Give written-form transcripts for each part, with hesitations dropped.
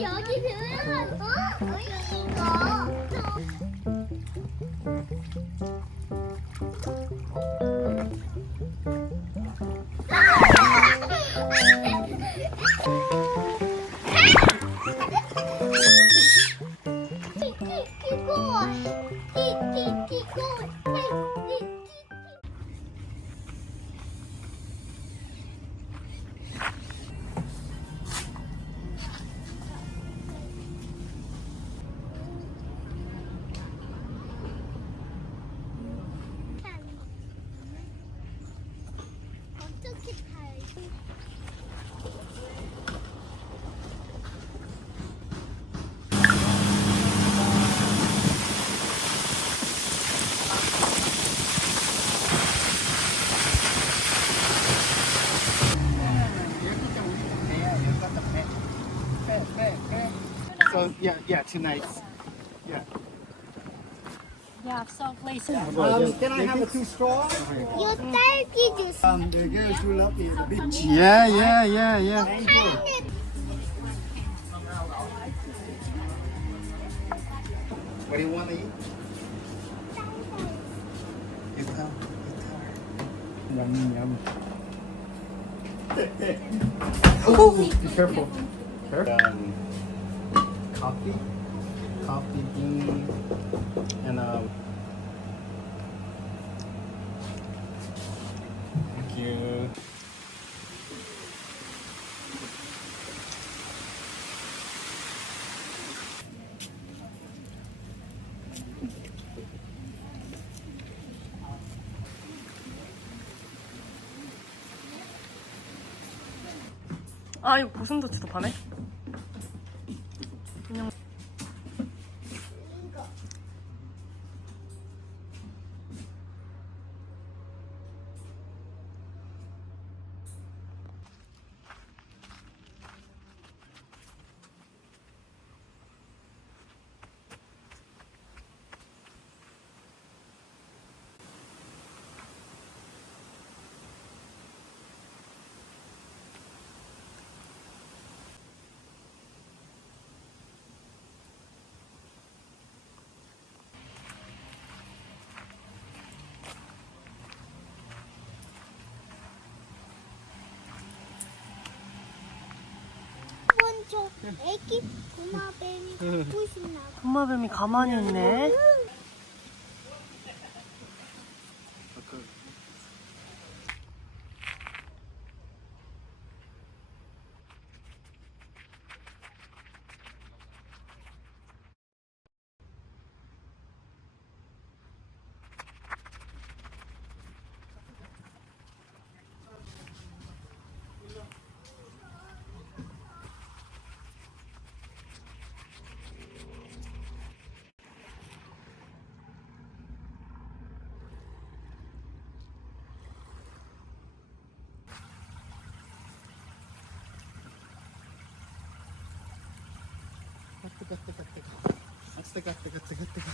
여기 들어갔어? 이거. 어떻게 타요? So yeah, tonight. Yeah. Yeah, so please. Can I have a 2 straws? 이거 딸기 주스. The girls will love you. The beach. Yeah. What do you want to eat? Guitar. Yum. Oh, be careful. Coffee bean, and thank you. 아, 이거 고슴도치도 파네? 그냥. 먼저 애기 고마뱀이 갖고 싶나 봐. 도마뱀이 가만히 있네. 뜨거.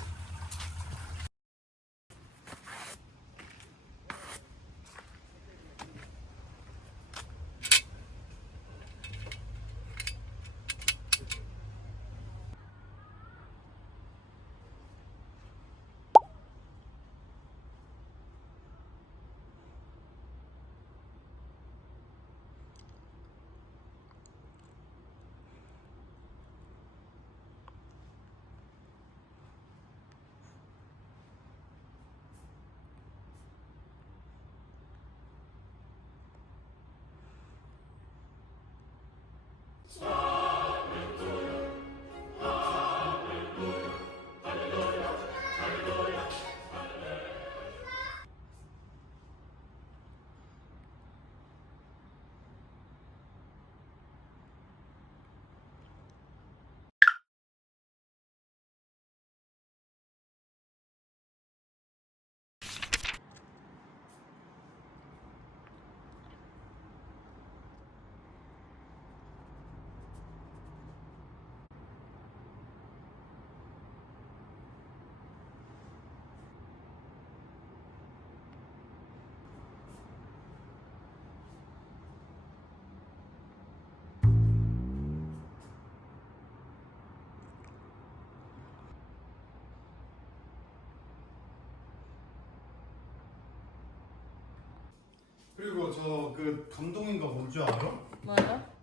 그리고 저 그 감동인 거 뭔지 알아? 뭐요?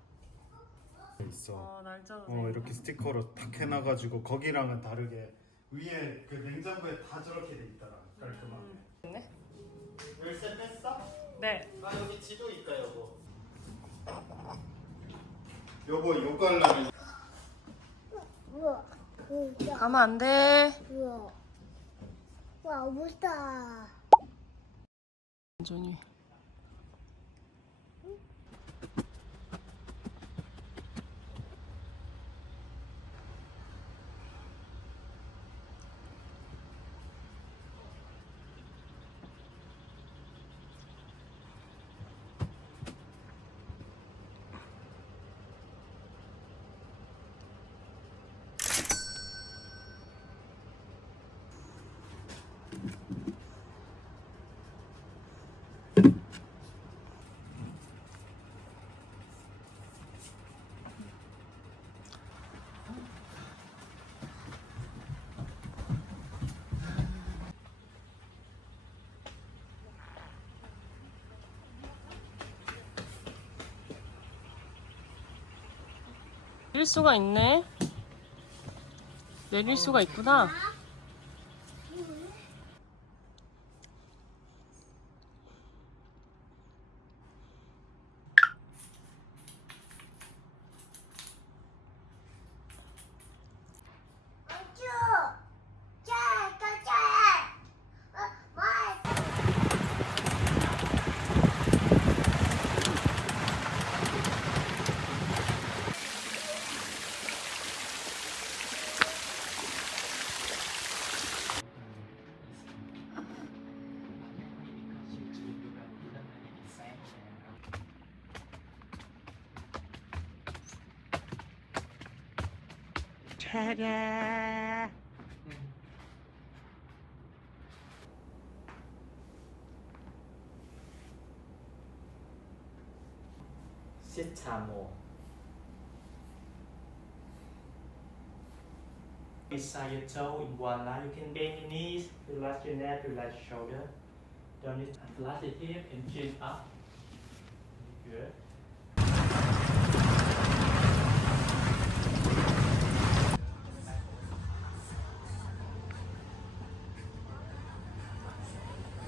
있어. 날짜도 이렇게 스티커로 탁 해놔가지고 거기랑은 다르게 위에 그 냉장고에 다 저렇게 돼 있더라. 깔끔하게. 네? 열쇠 뺐어? 네. 나 여기 지도 있다 여보. 여보 요거 하려면 우와. 우와. 가면 안 돼. 우와. 와, 무다. 완전히. 내릴 수가 있네. 내릴 수가 있구나. 안주. 짤, 짤, 짤. 말. Sit more. Beside your toe in one line, you can bend your knees, relax your neck, relax your shoulder. Don't need relax your hip and chin up. Good.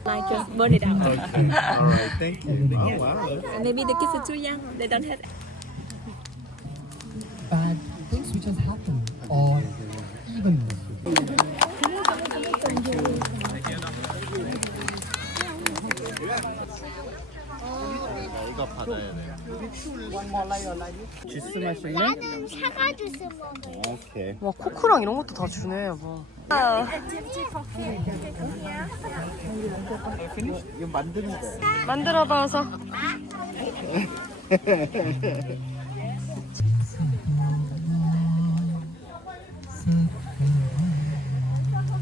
Like just burn it up. Okay. Alright, thank you. Oh wow. And maybe the kids are too young. They don't have. Bad things which has happened, or even 이거 받아야 돼. 주스 마실래? 나는 사과 주스 먹을래. 오케이. 와, 코크랑 이런 것도 다 주네, 여보. 이거 만드는 거야. 만들어봐, 어서.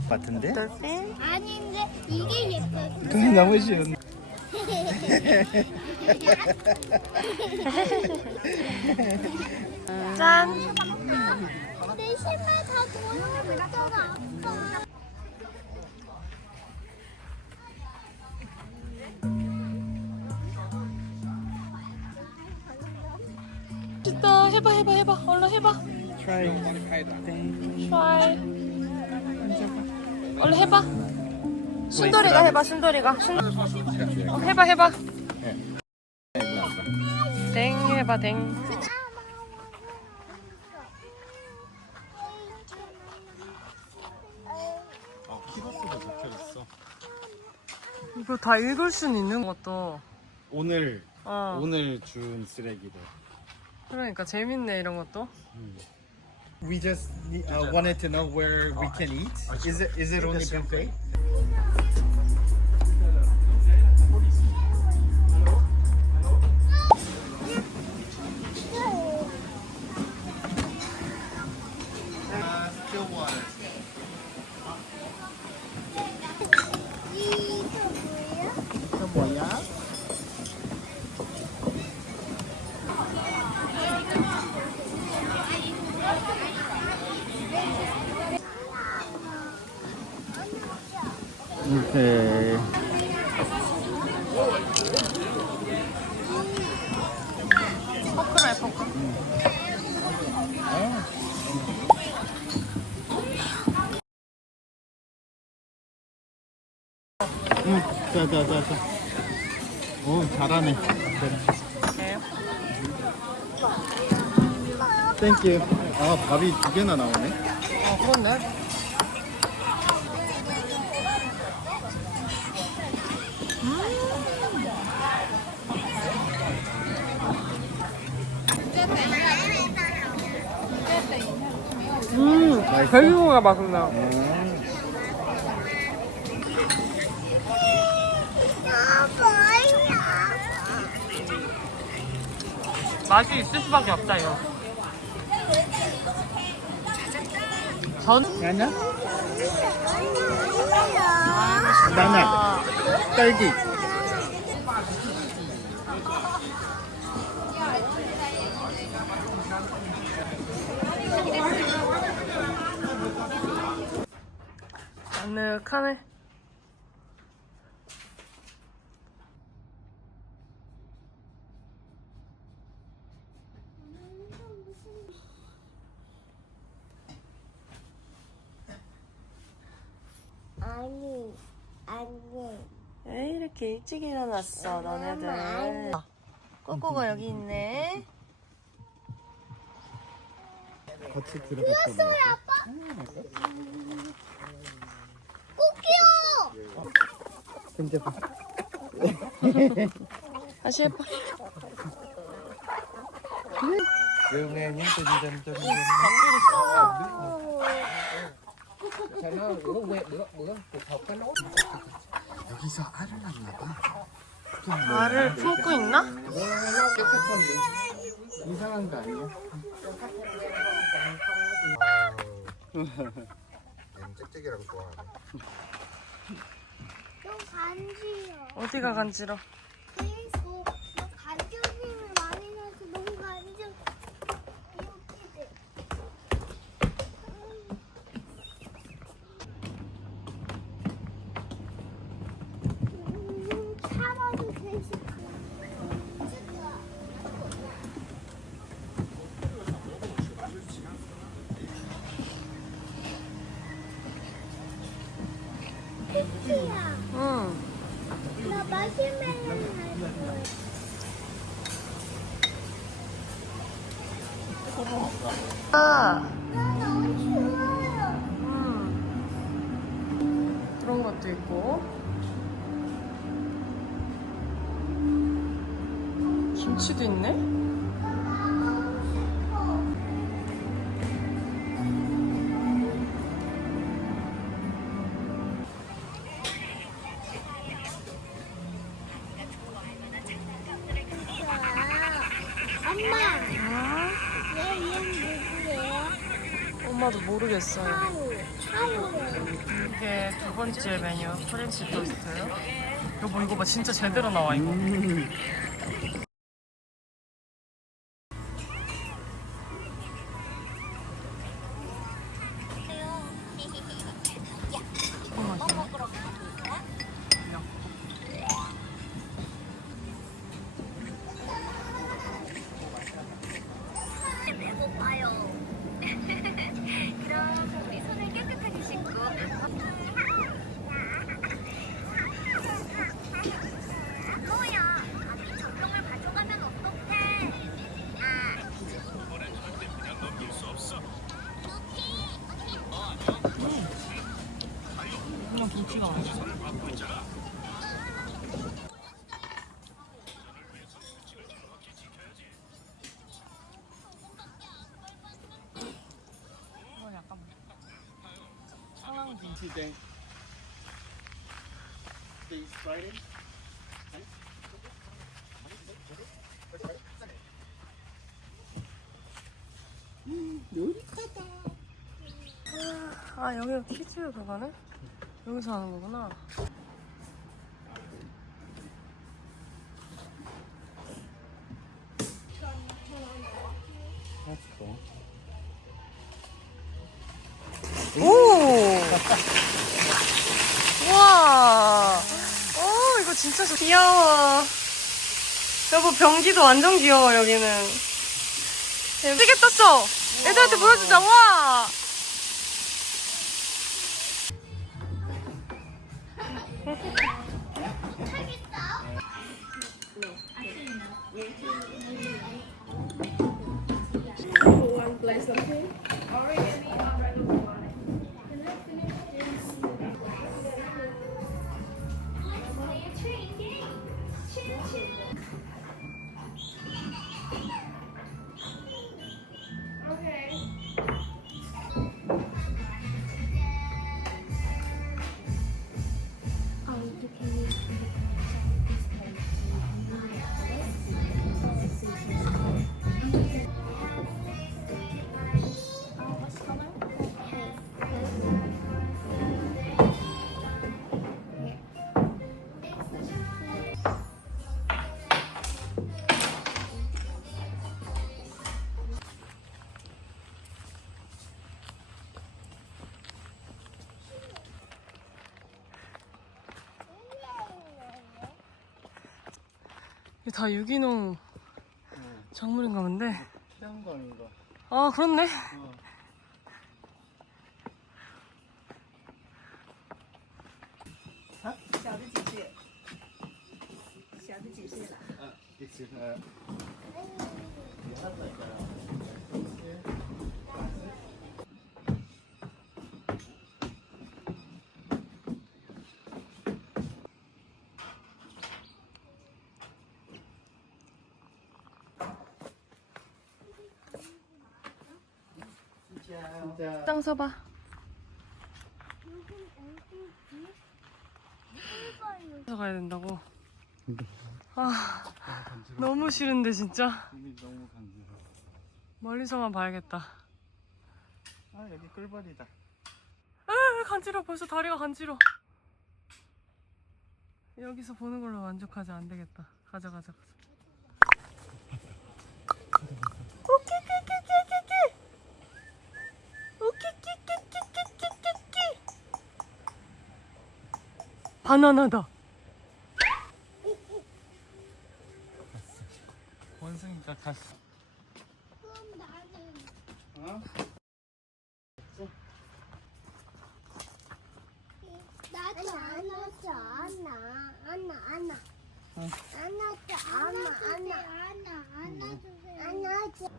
같은데? 아닌데 이게 예뻐. 그게 너무 쉬운. 짠! 내 신발 다 돌아버렸잖아, 아빠. 진짜 해봐. 얼른 해봐. Try. try. 얼른 해봐. 순돌이가 해봐, 순돌이가. 해봐. 땡 해봐, 땡. 키로수도 적혀졌어. 이거 다 읽을 수는 있는 것도. 오늘 어. 오늘 준 쓰레기들. 그러니까 재밌네, 이런 것도. We just wanted to know where we can eat. Is it only buffet? Still water. 이거 뭐야? 이거 뭐야? 오케이. 저거. 응, 자. 오, 잘하네. 땡큐. 아, 밥이 2개나 나오네. 그렇네. 돼지고기가 맛있나? 맛이 있을 수밖에 없다 이거. 나나? 나나. 딸기. 아늑하네. 아니. 왜 이렇게 일찍 일어났어 너네들. 꼬꼬가 여기 있네. 같이 들어갔다. 아빠? 꽃기요. 근데 봐. 다시 해봐. Vừa nghe những tình tình tình Sao nó bữa cuộc họp có nói 여기서 알을 낳나 봐. 알을 품고 있나? 깨끗한데 이상한 거 아니야? 짹짹이라고 좋아하네. 너 간지러. 어디가 간지러? 계속 너 간지러움이 많이 나서 너무 간지러. 이렇게 돼. 참아도 되지. 끝이야. 응. 나 마시멜로 할 거야. 아, 나 너무 추워요. 그런 것도 있고. 김치도 있네? 엄마, 얘 이름 누구예요? 엄마도 모르겠어요. 차우예요. 이게 두 번째 메뉴 프렌치 토스트. 여보 이거 봐 진짜 제대로 나와 이거. 배고파요. 그럼 우리 손을 깨끗하게 씻고 뭐야? 감기 전통을 가져가면 어떡해? 그냥 김치가 맛있어. 이건 약간 상황 김치. Today. Today's Friday. 아 여기가 키즈 그거네? 여기서 하는 거구나. 오! 우와! 이거 진짜 귀여워. 여보, 변기도 완전 귀여워, 여기는. 예쁘게 떴어. 애들한테 보여주자. 와. 이게 다 유기농 작물인가 본데. 태양광인가? 아, 그렇네. 땅 서봐. 가야 된다고. 아, 너무 싫은데 진짜. 이미 너무 간지러워. 멀리서만 봐야겠다. 아 여기 꿀벌이다. 아, 간지러워. 벌써 다리가 간지러워. 여기서 보는 걸로 만족하지. 안 되겠다. 가자. 바나나다. 원숭이가 갔어. 그럼 나는 어? 나도 안아줘 안아줘 안아줘.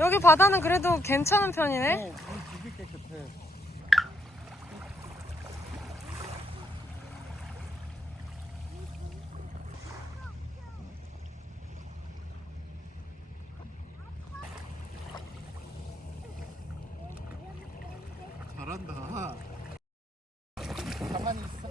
여기 바다는 그래도 괜찮은 편이네. 되게 깨끗해. 잘한다. 가만히 있어.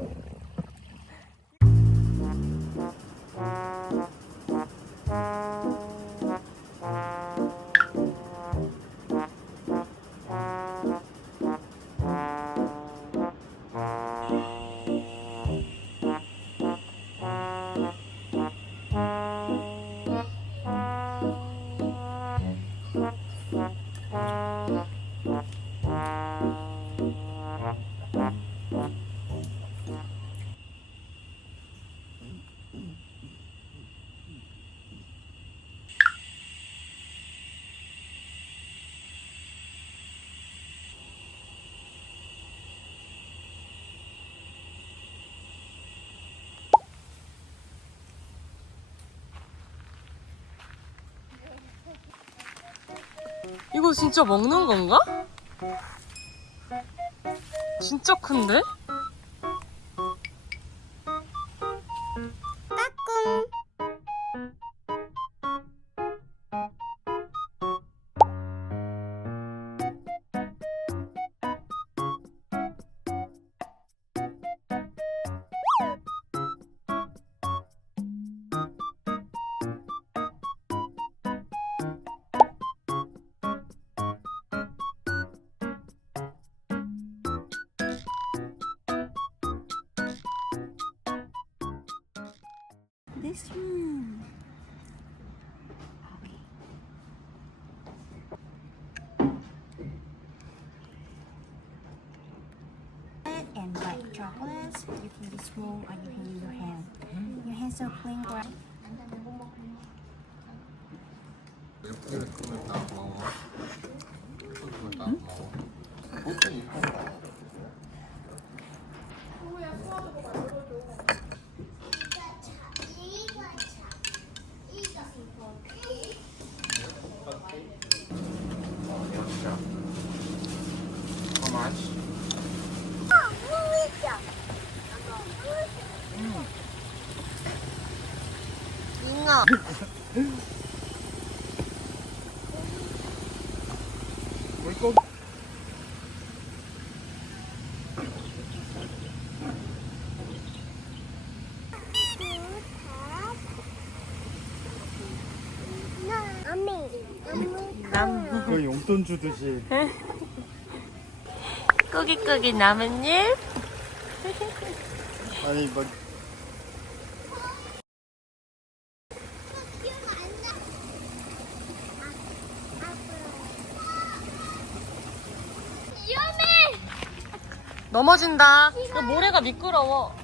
이거 진짜 먹는 건가? 진짜 큰데? this room. And white chocolates. You can use spoon or you can use your hand. Your hands are clean, right? 이렇게 그러면 딱 먹어. 그러면 딱 먹어. 보통이 How much? 잉어. 물고기. 남. 거의 용돈 주듯이. 끄기끄기 나뭇잎. 아니 뭐 넘어진다. 모래가 미끄러워.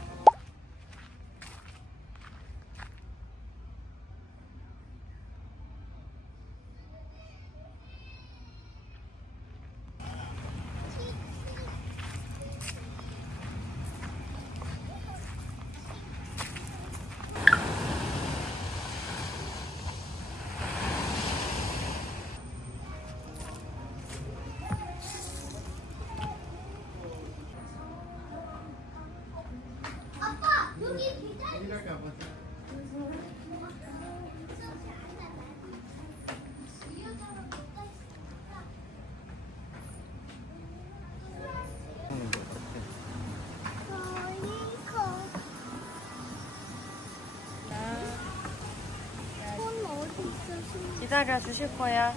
기다려 주실 거야.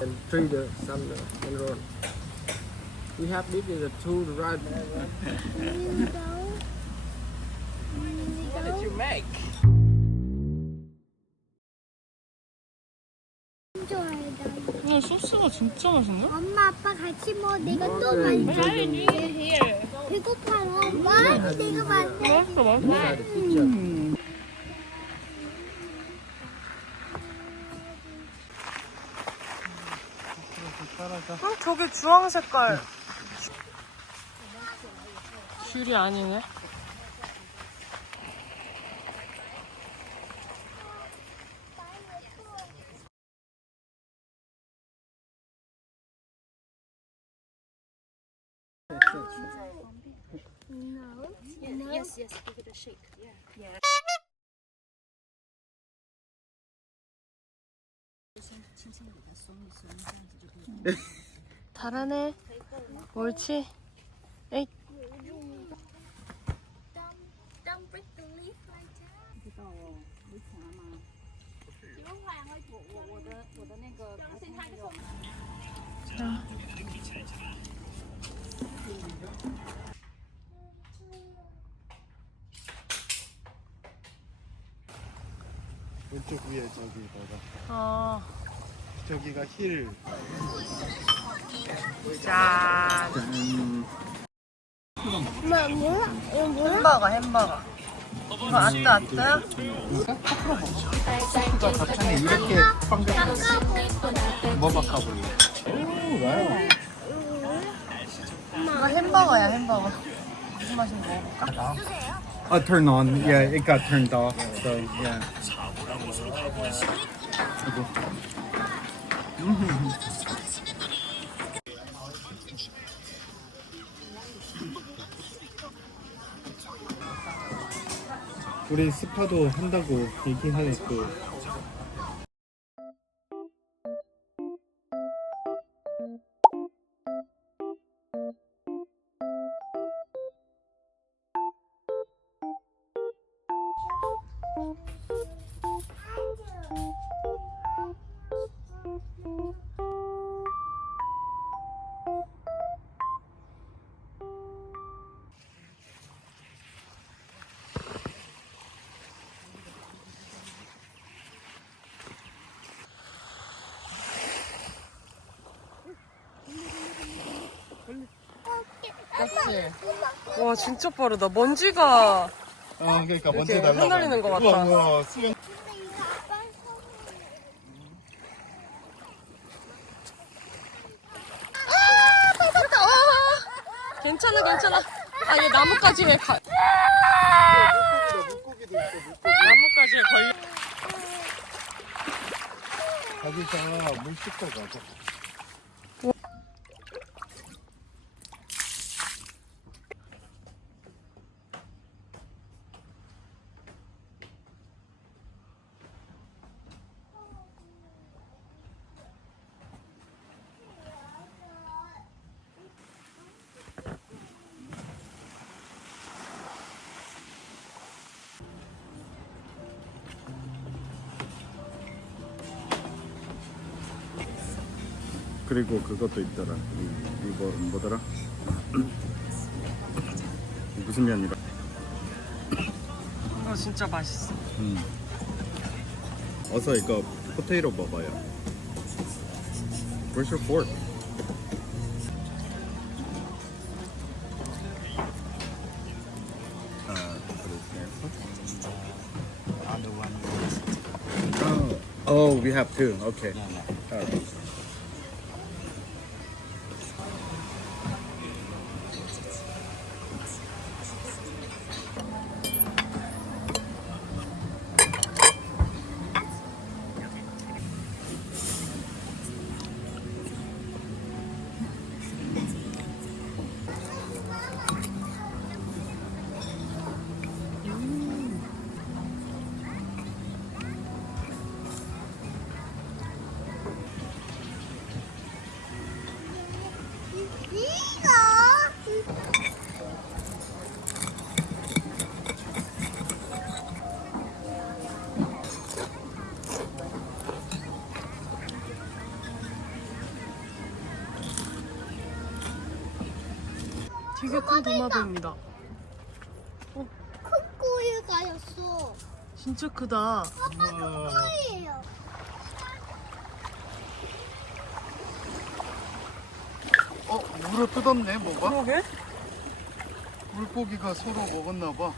And three the some and roll. We have this is the two the right. What did you make? 소스가 진짜 맛있네. 엄마 아빠 같이 먹어. 내가 또 만들게. 배고파요. 많이 내가 만들게. 맛있어, 맛있어. 저기 주황 색깔. 귤이 아니네. Yes, yes, give it a shake. Yeah. 잘하네. 옳지. 에잇. Don't break the leaf like that. 자. 왼쪽 위에 저기다가 어. 저기가 힐. 짠. 엄마 뭐야? 이거 뭐야? 햄버거, 햄버거. 이거 아뜨아뜨야? 스프가 갑자기 이렇게 빵긋. 뭐 바꿔볼래? 오 와우. 이거 햄버거야, 햄버거. 무슨 맛인지 먹어볼까? Turn on. Yeah, it got turned off. So yeah. 우리 스파도 한다고 얘기하네 또. 그렇지. 와 진짜 빠르다. 먼지가 그러니까 이렇게 흩날리는 것 같다. 우와, 수영. 근데 이거 아빠 선물. 괜찮아 괜찮아. 아얘 나뭇가지에 물고기도 있어, 물고기. 나뭇가지에 걸려. 거기서 물 씻고 가자. 그리고 그것도 있더라. 이거 뭐더라? 무슨 면이라? 이거 진짜 맛있어. 어서 이거 포테이로 먹어요. Where's your fork? Other one. Oh, we have two. Okay. Alright. 되게 큰 도마뱀이다. 큰 꼬리가였어. 진짜 크다. 아빠 꼬리예요. 물을 뜯었네, 뭐가? 그러게? 물고기가 서로 먹었나 봐.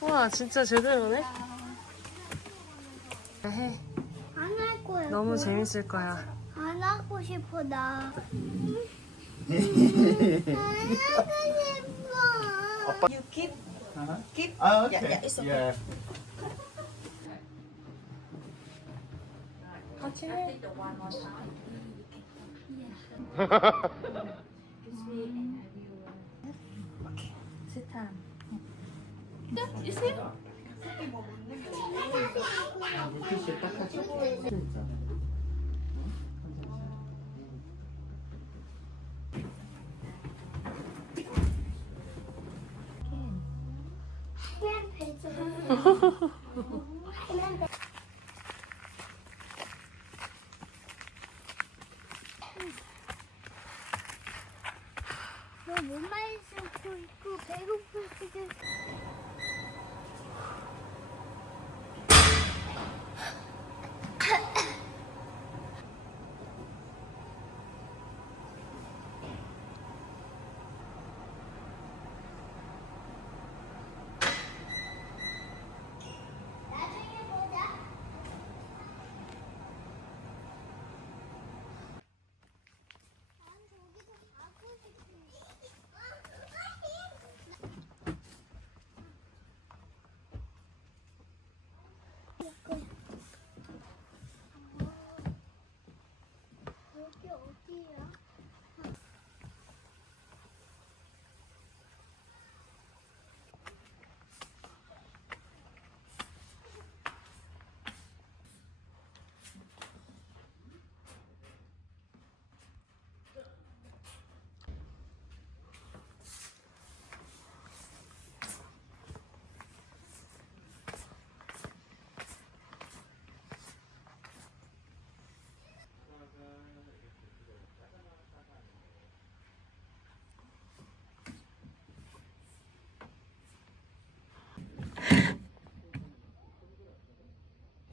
와 진짜 제대로네. 해. 안 할 거야. 너무 재밌을 거야. 안 하고 싶어 나. 안 하고 싶어. You keep. Keep. 아, Yeah, yeah, it's okay. Yeah. Sit down. 하얀 벨트. 하얀 벨트. 너무 많이 쓰고 있고 배고플 수도 나중에 보자. 난 저기서 가고 싶은데. 여기 어디야?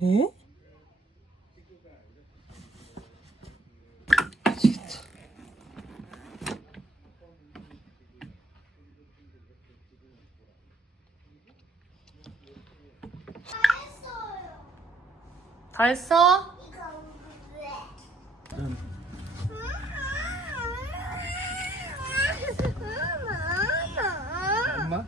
에? 다 했어? 엄마?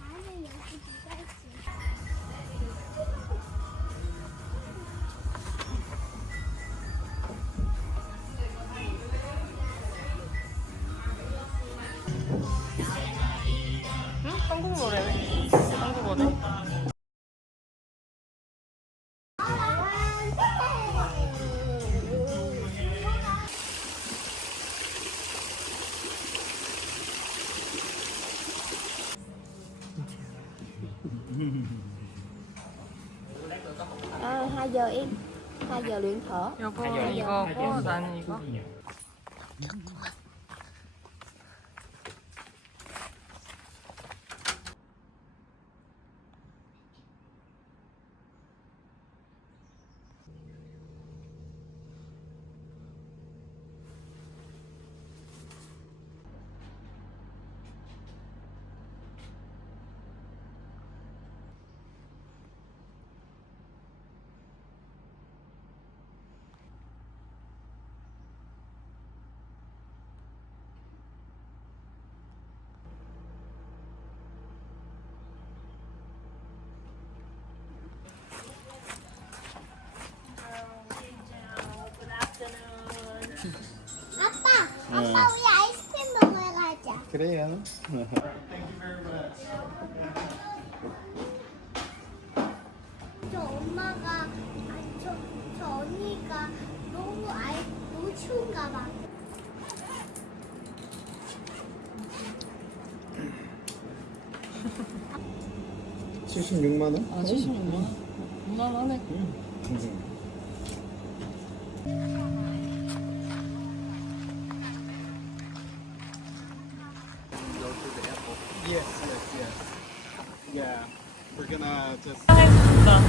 나는 여기 누가 있어? 응? 한국 노래네. 한국어네. À, 2 giờ em 2 giờ luyện thở. 여보 이거고 나는 이거. 아빠 우리 아이스크림 먹으러 가자. 그래요. 저 엄마가 저 언니가 너무 추운가 봐. $76만 원? 아 76만 원? 무난하네. Yes, yes, yes. Yeah, we're gonna just. 하겠습니다.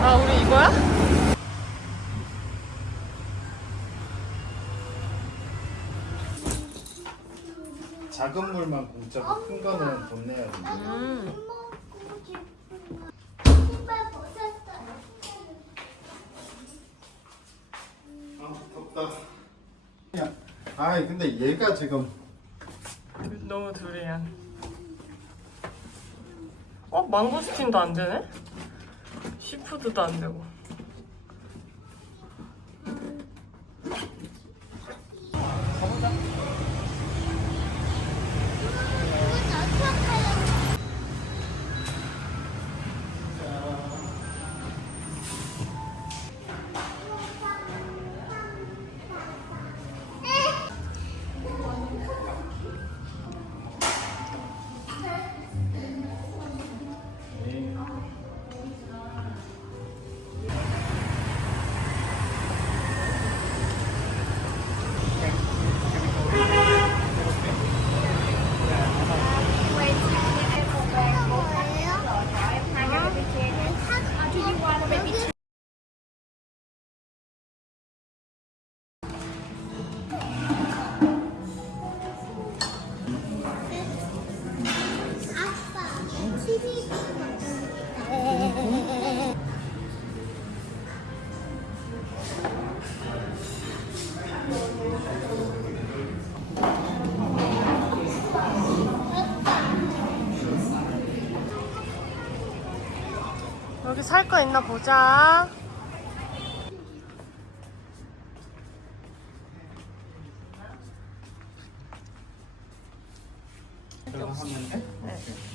아 우리 이거야? 작은 물만 공짜고 큰 거는 돈 내야 돼. 먹고 싶은 거. 신발 벗었어. 아 덥다. 아 근데 얘가 지금 너무 두리안. 망고스틴도 안 되네? 시푸드도 안 되고. 여기 살 거 있나 보자.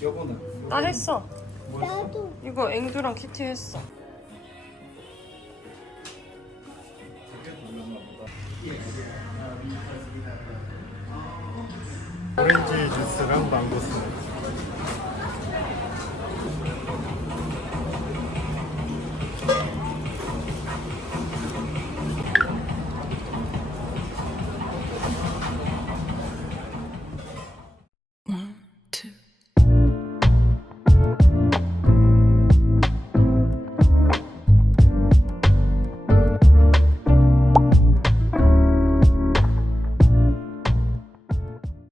여보는? 나 했어. 나도. 이거 앵두랑 키티 했어. 오렌지 주스랑 망고 스무디.